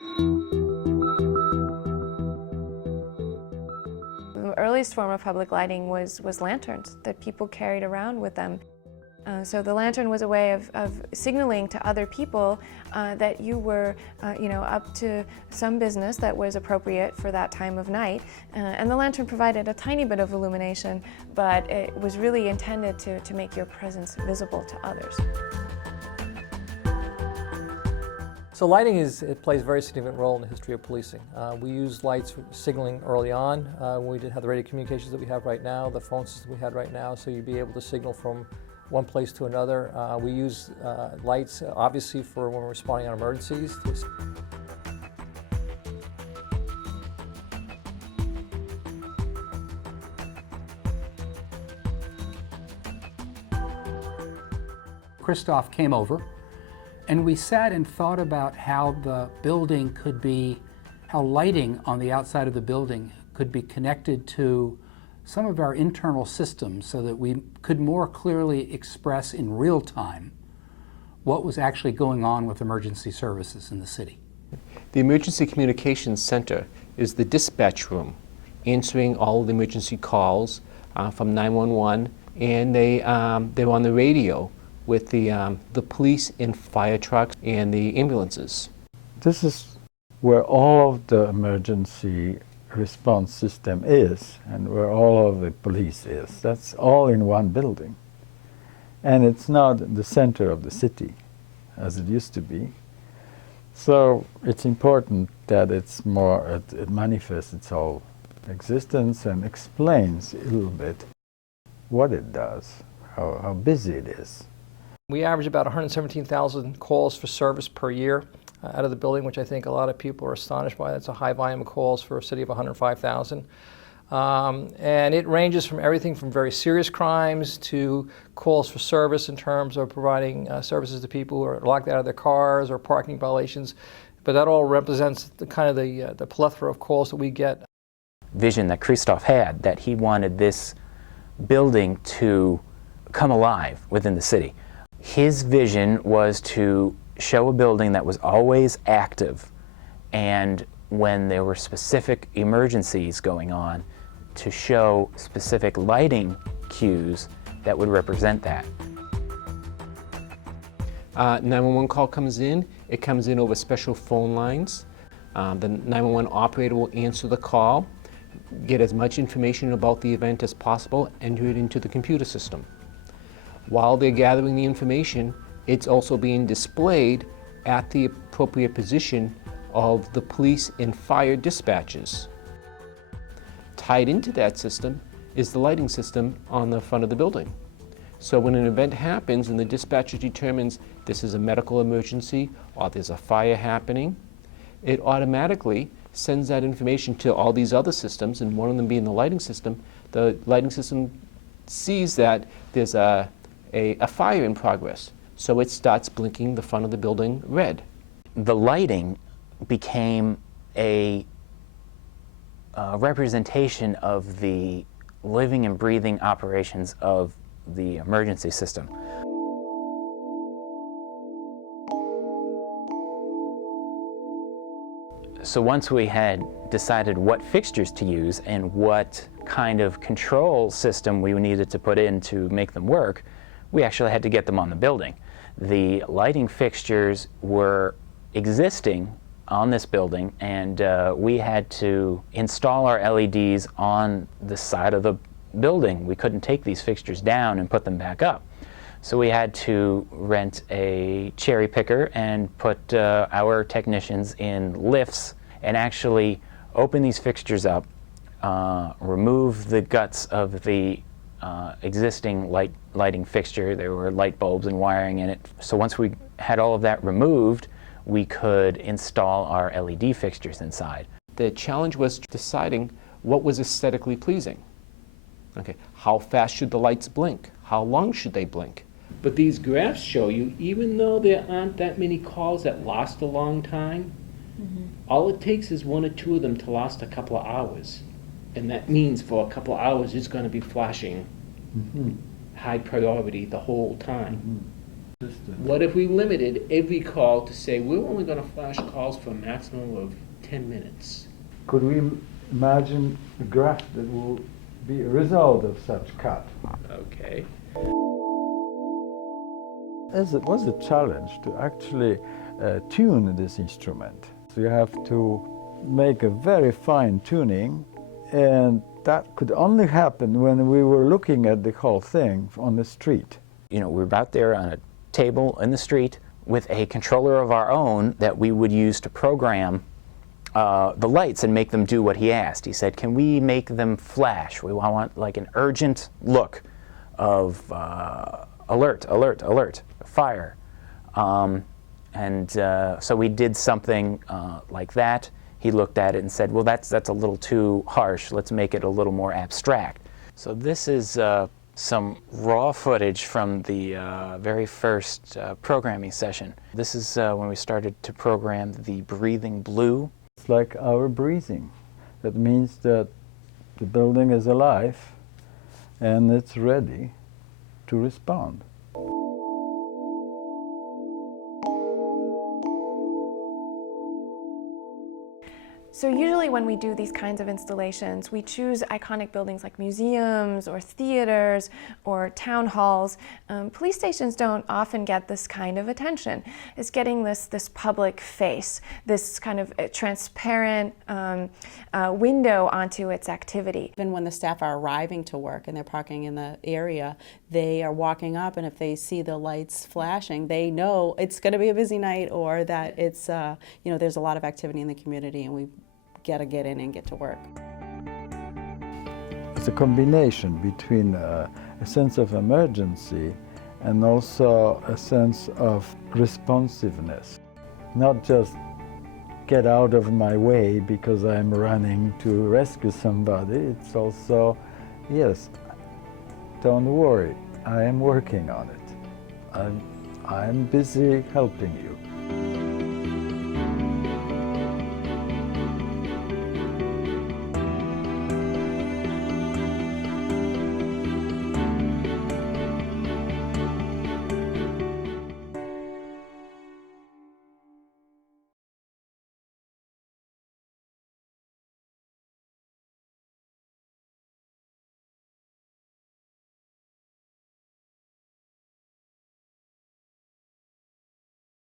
The earliest form of public lighting was lanterns that people carried around with them. So the lantern was a way of signaling to other people that you were, up to some business that was appropriate for that time of night. And the lantern provided a tiny bit of illumination, but it was really intended to make your presence visible to others. So lighting it plays a very significant role in the history of policing. We used lights for signaling early on. We didn't have the radio communications that we have right now, the phone system we had right now, so you'd be able to signal from one place to another. We use lights, obviously, for when we're responding on emergencies. Krzysztof came over, and we sat and thought about how the building could be, how lighting on the outside of the building could be connected to some of our internal systems so that we could more clearly express in real time what was actually going on with emergency services in the city. The Emergency Communications Center is the dispatch room, answering all of the emergency calls from 911, and they're on the radio with the police and fire trucks and the ambulances. This is where all of the emergency response system is and where all of the police is. That's all in one building. And it's not the center of the city as it used to be. So it's important that it's more, it manifests its whole existence and explains a little bit what it does, how busy it is. We average about 117,000 calls for service per year out of the building, which I think a lot of people are astonished by. That's a high volume of calls for a city of 105,000. And it ranges from everything from very serious crimes to calls for service in terms of providing services to people who are locked out of their cars or parking violations. But that all represents the kind of the plethora of calls that we get. Vision that Krzysztof had, that he wanted this building to come alive within the city. His vision was to show a building that was always active, and when there were specific emergencies going on, to show specific lighting cues that would represent that. 911 call comes in, it comes in over special phone lines. The 911 operator will answer the call, get as much information about the event as possible, enter it into the computer system. While they're gathering the information, it's also being displayed at the appropriate position of the police and fire dispatches. Tied into that system is the lighting system on the front of the building. So when an event happens and the dispatcher determines this is a medical emergency or there's a fire happening, it automatically sends that information to all these other systems, and one of them being the lighting system. The lighting system sees that there's a fire in progress, so it starts blinking the front of the building red. The lighting became a representation of the living and breathing operations of the emergency system. So once we had decided what fixtures to use and what kind of control system we needed to put in to make them work, we actually had to get them on the building. The lighting fixtures were existing on this building, and we had to install our LEDs on the side of the building. We couldn't take these fixtures down and put them back up. So we had to rent a cherry picker and put our technicians in lifts and actually open these fixtures up, remove the guts of the existing lighting fixture. There were light bulbs and wiring in it. So once we had all of that removed, we could install our LED fixtures inside. The challenge was deciding what was aesthetically pleasing. Okay, how fast should the lights blink? How long should they blink? But these graphs show you, even though there aren't that many calls that last a long time, all it takes is one or two of them to last a couple of hours. And that means for a couple of hours it's going to be flashing high priority the whole time. What if we limited every call to say, we're only going to flash calls for a maximum of 10 minutes? Could we imagine a graph that will be a result of such cut? Okay. It was a challenge to actually tune this instrument. So you have to make a very fine tuning, and that could only happen when we were looking at the whole thing on the street. You know, we were out there on a table in the street with a controller of our own that we would use to program the lights and make them do what he asked. He said, can we make them flash? We want like an urgent look of alert, alert, alert, fire. So we did something like that. He looked at it and said, well, that's a little too harsh. Let's make it a little more abstract. So this is some raw footage from the very first programming session. This is when we started to program the breathing blue. It's like our breathing. That means that the building is alive and it's ready to respond. So usually when we do these kinds of installations, we choose iconic buildings like museums or theaters or town halls. Police stations don't often get this kind of attention. It's getting this public face, this kind of transparent window onto its activity. Even when the staff are arriving to work and they're parking in the area, they are walking up, and if they see the lights flashing, they know it's going to be a busy night, or that it's there's a lot of activity in the community, and we got to get in and get to work. It's a combination between a sense of emergency and also a sense of responsiveness. Not just get out of my way because I'm running to rescue somebody. It's also, yes, don't worry, I am working on it. I'm busy helping you.